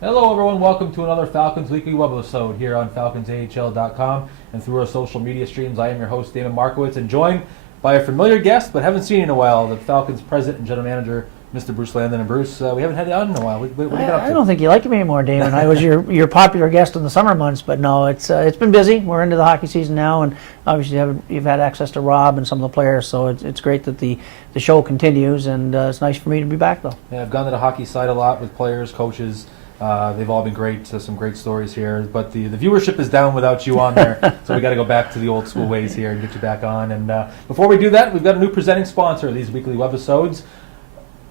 Hello everyone, welcome to another Falcons Weekly Webisode here on FalconsAHL.com and through our social media streams. I am your host, Damon Markowitz, and joined by a familiar guest, but haven't seen in a while, the Falcons President and General Manager, Mr. Bruce Landon. And Bruce, we haven't had you on in a while. What have you been up to? I don't think you like me anymore, Damon. I was your popular guest in the summer months, but no, it's been busy. We're into the hockey season now, and obviously you've had access to Rob and some of the players, so it's great that the show continues, and it's nice for me to be back, though. Yeah, I've gone to the hockey side a lot with players, coaches. They've all been great, some great stories here, but the viewership is down without you on there, so we got to go back to the old school ways here and get you back on. And before we do that, we've got a new presenting sponsor of these weekly webisodes,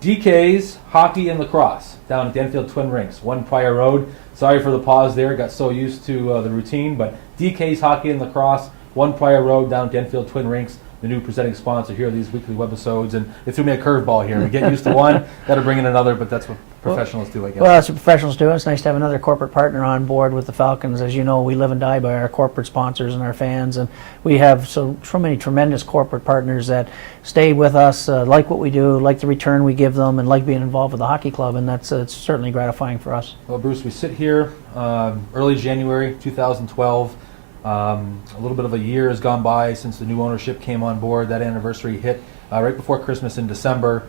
DK's Hockey and Lacrosse, down at the Enfield Twin Rinks, 1 Prior Road. Sorry for the pause there, got so used to the routine, but DK's Hockey and Lacrosse, 1 Prior Road, down at the Enfield Twin Rinks, the new presenting sponsor here of these weekly webisodes. And they threw me a curveball here. We get used to one, got to bring in another, but that's what professionals do, I guess. Well, that's what professionals do. It's nice to have another corporate partner on board with the Falcons. As you know, we live and die by our corporate sponsors and our fans, and we have so many tremendous corporate partners that stay with us, like what we do, like the return we give them, and like being involved with the hockey club, and that's it's certainly gratifying for us. Well, Bruce, we sit here early January 2012. A little bit of a year has gone by since the new ownership came on board. That anniversary hit right before Christmas in December.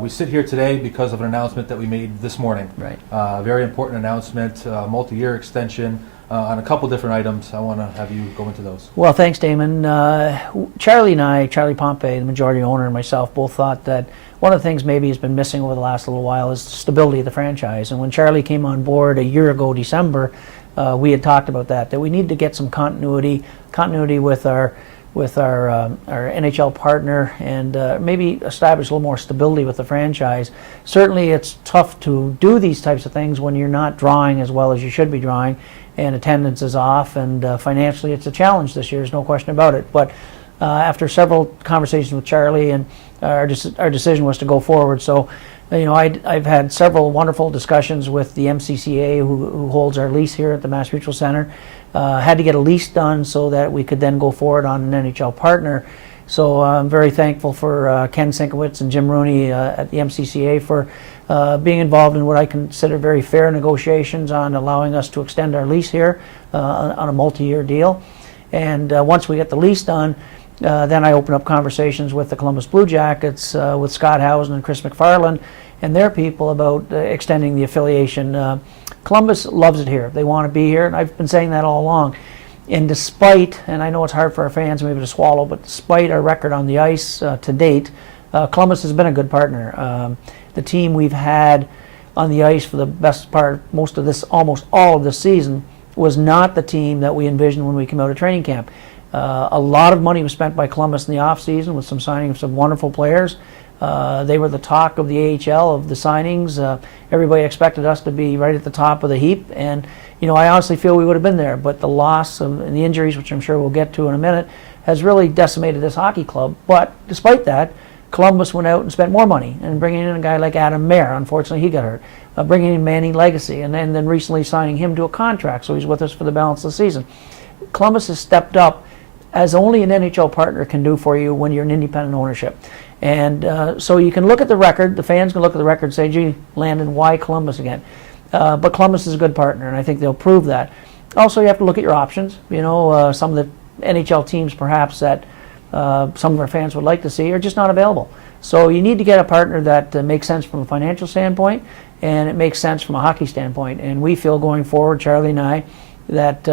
We sit here today because of an announcement that we made this morning. Right. Very important announcement, multi-year extension on a couple different items. I want to have you go into those. Well, thanks, Damon. Charlie and I, Charlie Pompey, the majority owner, and myself, both thought that one of the things maybe has been missing over the last little while is stability of the franchise. And when Charlie came on board a year ago, December, we had talked about that we need to get some continuity with our NHL partner, and maybe establish a little more stability with the franchise. Certainly it's tough to do these types of things when you're not drawing as well as you should be drawing, and attendance is off, and financially it's a challenge this year, there's no question about it. But after several conversations with Charlie, and our decision was to go forward. So I've had several wonderful discussions with the MCCA, who holds our lease here at the Mass Mutual Center. Had to get a lease done so that we could then go forward on an NHL partner. So I'm very thankful for Ken Sienkiewicz and Jim Rooney at the MCCA for being involved in what I consider very fair negotiations on allowing us to extend our lease here on a multi-year deal. And once we get the lease done, then I open up conversations with the Columbus Blue Jackets, with Scott Housen and Chris McFarland and their people about extending the affiliation. Columbus loves it here. They want to be here, and I've been saying that all along. And despite, and I know it's hard for our fans maybe to swallow, but despite our record on the ice to date, Columbus has been a good partner. The team we've had on the ice for the best part, almost all of this season, was not the team that we envisioned when we came out of training camp. A lot of money was spent by Columbus in the offseason with some signing of some wonderful players. They were the talk of the AHL, of the signings. Everybody expected us to be right at the top of the heap, and I honestly feel we would have been there, but the loss and the injuries, which I'm sure we'll get to in a minute, has really decimated this hockey club. But despite that, Columbus went out and spent more money, and bringing in a guy like Adam Mayer, unfortunately he got hurt, bringing in Manny Legacy, and then recently signing him to a contract, so he's with us for the balance of the season. Columbus has stepped up as only an NHL partner can do for you when you're an independent ownership. And so you can look at the record, the fans can look at the record and say, gee, Landon, why Columbus again? But Columbus is a good partner, and I think they'll prove that. Also, you have to look at your options. Some of the NHL teams perhaps that some of our fans would like to see are just not available. So you need to get a partner that makes sense from a financial standpoint, and it makes sense from a hockey standpoint. And we feel going forward, Charlie and I, that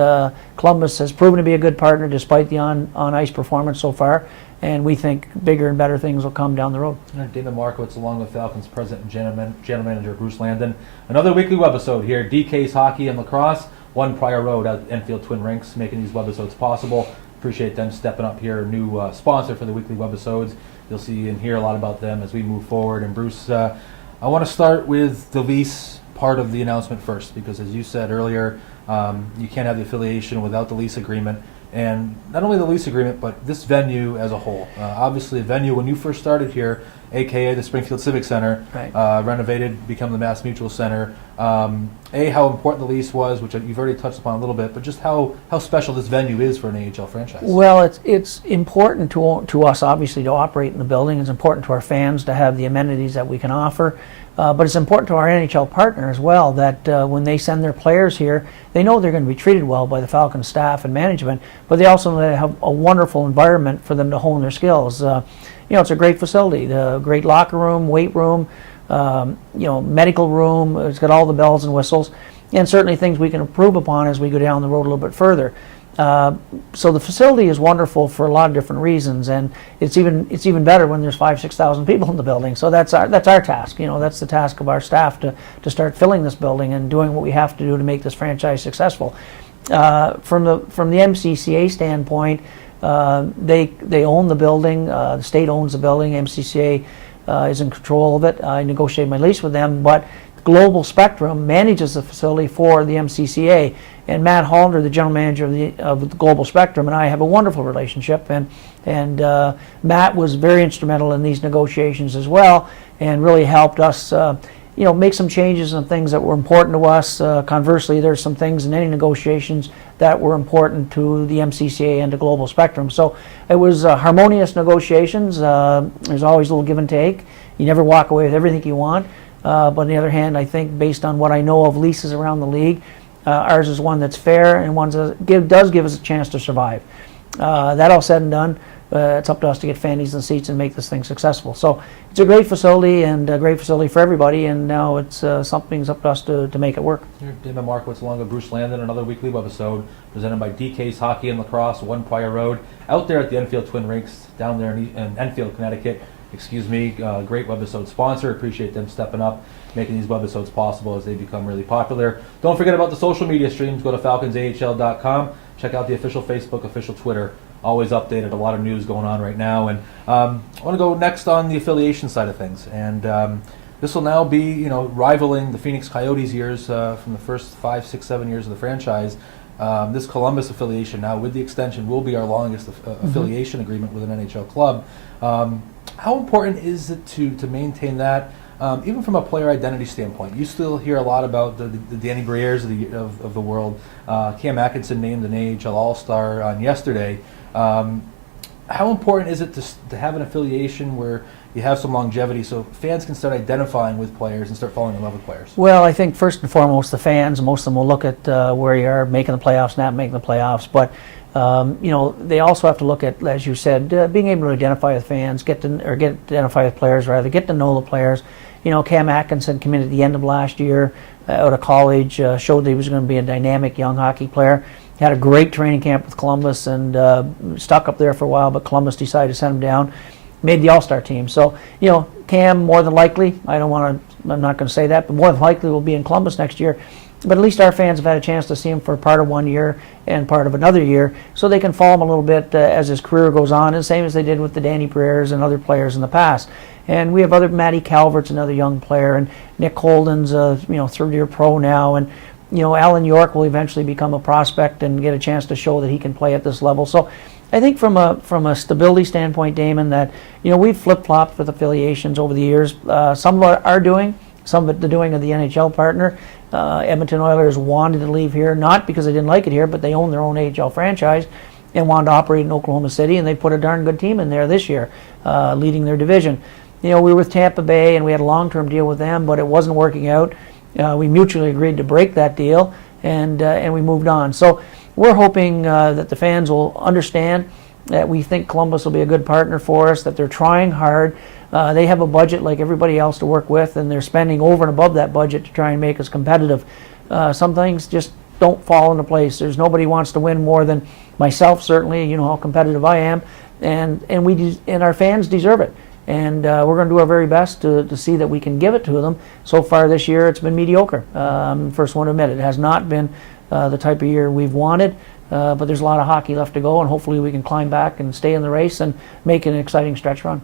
Columbus has proven to be a good partner despite the on-ice performance so far, and we think bigger and better things will come down the road. David Markowitz, along with Falcons President and General Manager Bruce Landon. Another weekly webisode here, DK's Hockey and Lacrosse, 1 Prior Road at Enfield Twin Rinks, making these webisodes possible. Appreciate them stepping up here, new sponsor for the weekly webisodes. You'll see and hear a lot about them as we move forward. And Bruce, I want to start with the lease part of the announcement first, because as you said earlier, you can't have the affiliation without the lease agreement. And not only the lease agreement, but this venue as a whole. Obviously, a venue, when you first started here, a.k.a. the Springfield Civic Center, right. Renovated, become the Mass Mutual Center. How important the lease was, which you've already touched upon a little bit, but just how special this venue is for an AHL franchise. Well, it's important to us, obviously, to operate in the building. It's important to our fans to have the amenities that we can offer. But it's important to our NHL partner as well that when they send their players here, they know they're going to be treated well by the Falcons staff and management, but they also know they have a wonderful environment for them to hone their skills. It's a great facility, the great locker room, weight room, medical room. It's got all the bells and whistles, and certainly things we can improve upon as we go down the road a little bit further. So the facility is wonderful for a lot of different reasons, and it's even better when there's 5,000-6,000 people in the building. So that's our task. That's the task of our staff to start filling this building and doing what we have to do to make this franchise successful. From the MCCA standpoint, they own the building. The state owns the building. MCCA is in control of it. I negotiated my lease with them, but Global Spectrum manages the facility for the MCCA, and Matt Hollander, the general manager of the Global Spectrum, and I have a wonderful relationship, and Matt was very instrumental in these negotiations as well, and really helped us make some changes on things that were important to us. Conversely, there's some things in any negotiations that were important to the MCCA and to Global Spectrum. So it was harmonious negotiations. There's always a little give and take. You never walk away with everything you want. But on the other hand, I think based on what I know of leases around the league, ours is one that's fair and one that does give us a chance to survive. That all said and done, it's up to us to get fannies and seats and make this thing successful. So it's a great facility and a great facility for everybody, and now it's something's up to us to make it work. Here, David Markowitz along with Bruce Landon, another weekly webisode presented by DK's Hockey and Lacrosse, 1 Prior Road, out there at the Enfield Twin Rinks down there in Enfield, Connecticut. Great webisode sponsor. Appreciate them stepping up, making these webisodes possible as they become really popular. Don't forget about the social media streams. Go to falconsahl.com. Check out the official Facebook, official Twitter. Always updated. A lot of news going on right now. And I want to go next on the affiliation side of things. And this will now be, rivaling the Phoenix Coyotes years from the first 5, 6, 7 years of the franchise. This Columbus affiliation now, with the extension, will be our longest affiliation agreement with an NHL club. How important is it to maintain that, even from a player identity standpoint? You still hear a lot about the Danny Brières of the world. Cam Atkinson named an AHL All-Star on yesterday. How important is it to have an affiliation where you have some longevity so fans can start identifying with players and start falling in love with players? Well, I think first and foremost, the fans, most of them will look at where you are making the playoffs, not making the playoffs, but they also have to look at, as you said, being able to identify with fans, get to identify with players, rather, get to know the players. Cam Atkinson came in at the end of last year out of college, showed that he was going to be a dynamic young hockey player. He had a great training camp with Columbus and stuck up there for a while, but Columbus decided to send him down. Made the All-Star team. So, Cam more than likely, I'm not going to say that, but more than likely will be in Columbus next year. But at least our fans have had a chance to see him for part of 1 year and part of another year, so they can follow him a little bit as his career goes on, and same as they did with the Danny Brières and other players in the past. And we have Matty Calvert's another young player, and Nick Holden's third-year pro now, and Alan York will eventually become a prospect and get a chance to show that he can play at this level. So I think from a stability standpoint, Damon, that we've flip-flopped with affiliations over the years. Some are doing, some of it the doing of the NHL partner. Edmonton Oilers wanted to leave here, not because they didn't like it here, but they own their own AHL franchise and wanted to operate in Oklahoma City, and they put a darn good team in there this year, leading their division. We were with Tampa Bay, and we had a long-term deal with them, but it wasn't working out. We mutually agreed to break that deal, and we moved on. So we're hoping that the fans will understand that we think Columbus will be a good partner for us, that they're trying hard. They have a budget like everybody else to work with, and they're spending over and above that budget to try and make us competitive. Some things just don't fall into place. There's nobody wants to win more than myself, certainly. You know how competitive I am, and our fans deserve it. And we're going to do our very best to see that we can give it to them. So far this year, it's been mediocre. First one to admit it. It has not been the type of year we've wanted, but there's a lot of hockey left to go, and hopefully we can climb back and stay in the race and make an exciting stretch run.